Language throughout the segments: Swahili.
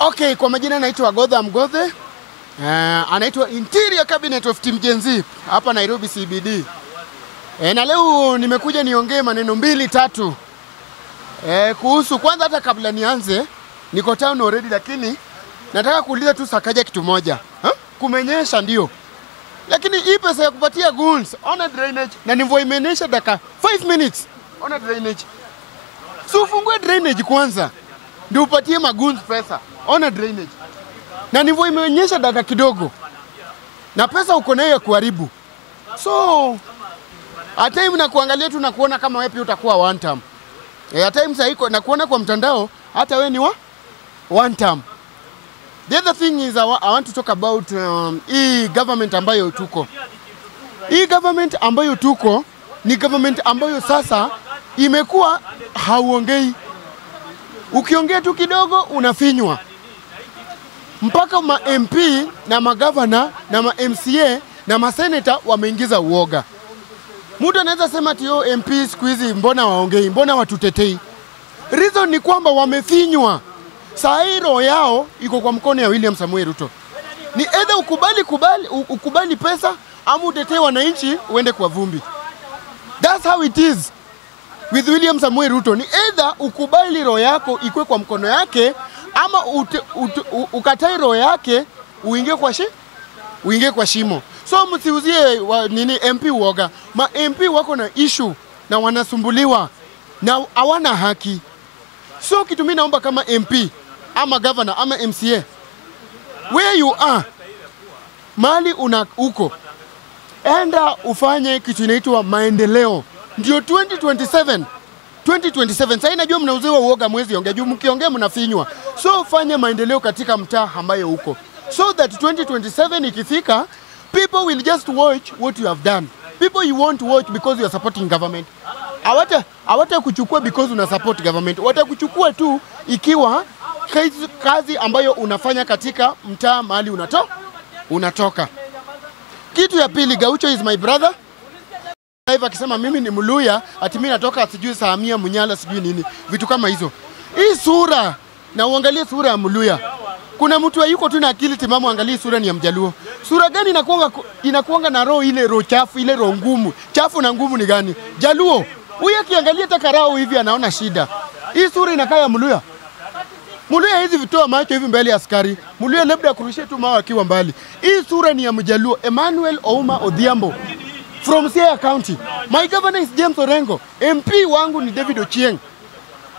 Okay, kwa majina naitwa Godha Mgodhe. Anaitwa Interior Cabinet of Team Gen Z hapa Nairobi CBD. Na leo nimekuja niongee maneno mbili tatu. Kuhusu kwanza, hata kabla nianze niko town already, lakini nataka kuuliza tu Sakaja kitu moja. Kumenyesha ndio, lakini hii pesa ya kupatia goons on drainage na mvua imenyesha dakika 5 minutes on drainage. So ufungue drainage kwanza ndio upatie magoons pesa on drainage. Na mvua imenyesha dakika kidogo na pesa uko nayo ya kuharibu. So at time na kuangalia tu na kuona kama wewe pia utakuwa one term. At time sasa iko na kuona kwa mtandao hata wewe ni wa one term. The other thing is I want to talk about hii government ambayo tuko. Hii government ambayo tuko ni government ambayo sasa imekuwa hauongei. Ukiongea tu kidogo unafinywa. Mpaka ma MP na magavana na ma MCA na ma senator wameingiza uoga. Mtu anaweza sema tio MP siku hizi mbona waongei, mbona watutetei? Reason ni kwamba wamefinywa. Saa hii roho yao iko kwa mkono ya William Samoei Ruto. Ni either ukubali pesa ama utetee wananchi uende kwa vumbi. That's how it is with William Samoei Ruto. Ni either ukubali roho yako ikue kwa mkono yake ama ukatai roho yake uingie kwa shimo. So msiuzie MP uoga. Ma MP wako na issue na wanasumbuliwa na hawana haki. So kitu mimi naomba kama MP ama governor ama MCA, where you are, mali uko, enda ufanye kitu inaitwa maendeleo. Ndio 2027 sasa najua mnauziwa uoga mwezi ongea juu mkiongea mnafinywa. So fanye maendeleo katika mtaa ambayo uko, so that 2027 ikifika, people will just watch what you have done. People you won't watch because you are supporting government. Hawata kuchukua because una support government. Watakuchukua tu ikiwa kazi ambayo unafanya katika mtaa mahali unatoka. Kitu ya pili, Gaucho is my brother. Live akisema mimi ni Mluya, ati mimi natoka sijui Sahamia Munyala sijui nini. Vitu kama hizo. Hii sura na uangalie sura ya Mluya. Kuna mtu yuko tu na akili timamu, angalie sura ni ya Mjaluo. Sura gani inakuanga na roho ile roho chafu, ile roho ngumu. Chafu na ngumu ni gani? Jaluo. Huyu akiangalia takarao hivi anaona shida. Hii sura inakaa ya Mluya. Mluya hizi vitoa macho hivi mbele ya askari. Mluya labda akurushie tu mawe akiwa mbali. Hii sura ni ya Mjaluo. Emmanuel Ouma Odhiambo from Siaya County. My governor is James Orengo. MP wangu ni David Ochieng.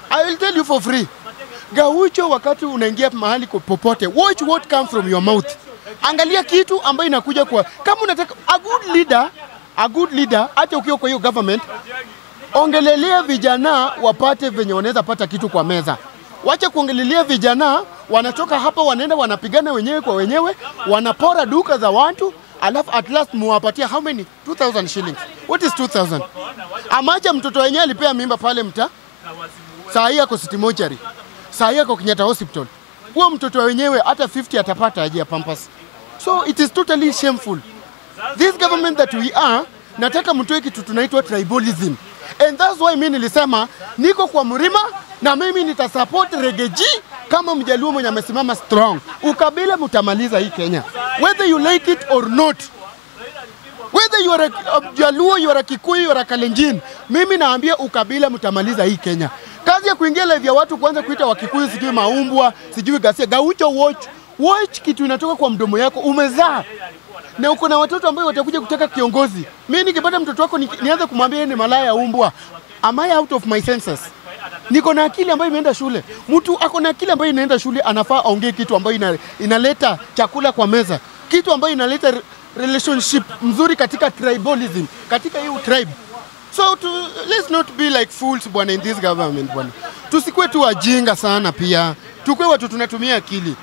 I will tell you for free. Gaucho, wakati unaingia mahali popote, watch what comes from your mouth. Angalia kitu ambayo inakuja kwa, kama unataka a good leader, hata ukiwa kwa hiyo government, ongelelea vijana wapate venye wanaweza pata kitu kwa meza. Wacha kuongelelea vijana wanatoka hapa wanaenda wanapigana wenyewe kwa wenyewe, wanapora duka za watu, alafu at last muwapatia how many? 2,000 shillings. What is 2,000? Amacha mtoto wenyewe alipea mimba pale mta. Saa hii ako City Mortuary. Saa hii ako Kenyatta Hospital. Huo mtoto wenyewe hata 50 atapata aje ya Pampers. So it is totally shameful. This government that we are, nataka mtoe kitu tunaitwa tribalism. And that's why mimi nilisema niko kwa mlima na mimi nitasupport Regeji kama Mjaluo mwenye amesimama strong. Ukabila mtamaliza hii Kenya. Whether you like it or not. Whether you are a Jaluo, you are a Kikuyu, you are a Kalenjin, mimi naambia ukabila mtamaliza hii Kenya. Kazi ya kuingia live ya watu kwanza kuita Wakikuyu sijui maumbwa, sijui Gasia. Gaucho watch kitu inatoka kwa mdomo yako, umezaa. Na uko na watoto ambao watakuja kutaka kiongozi. Mimi nikipata mtoto wako nianze kumwambia ni malaya umbwa. Am I out of my senses? Niko na akili ambayo imeenda shule. Mtu ako na akili ambayo inaenda shule anafaa aongee kitu ambayo inaleta chakula kwa meza. Kitu ambayo inaleta relationship mzuri katika tribalism, katika hiyo tribe. So let's not be like fools bwana in this government bwana. Tusikue tu wajinga sana pia. Tukue watu tunatumia akili.